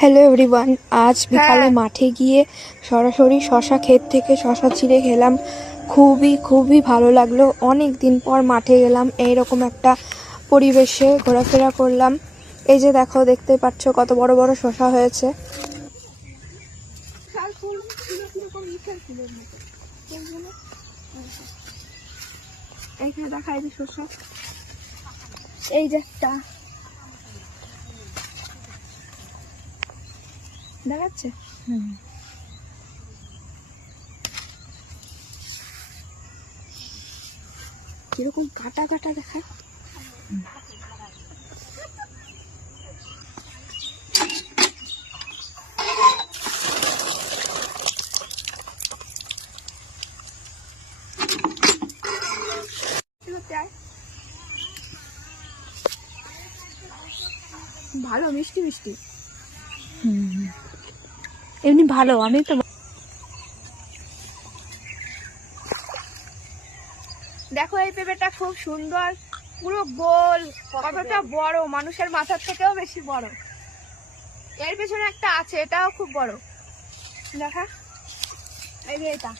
Hello everyone, আজ বিকালে মাঠে গিয়ে সরাসরি শশা ক্ষেত থেকে শশা ছিঁড়ে খেলাম। খুবই ভালো লাগলো। অনেক দিন পর মাঠে গেলাম, এইরকম একটা পরিবেশে ঘোরাফেরা করলাম। এই যে দেখো, দেখতে পাচ্ছ কত বড় বড় শশা হয়েছে। এইখানে দেখা এই যে শশা, এই যে একটা দেখাচ্ছে। কিরকম কাটা কাটা দেখায়। ভালো মিষ্টি মিষ্টি। এমনি ভালো। আমি তো দেখো এই পেঁপেটা খুব সুন্দর, পুরো গোল, কতটা বড়, মানুষের মাথার থেকেও বেশি বড়। এর পেছনে একটা আছে, এটাও খুব বড়। দেখা এই যে এটা।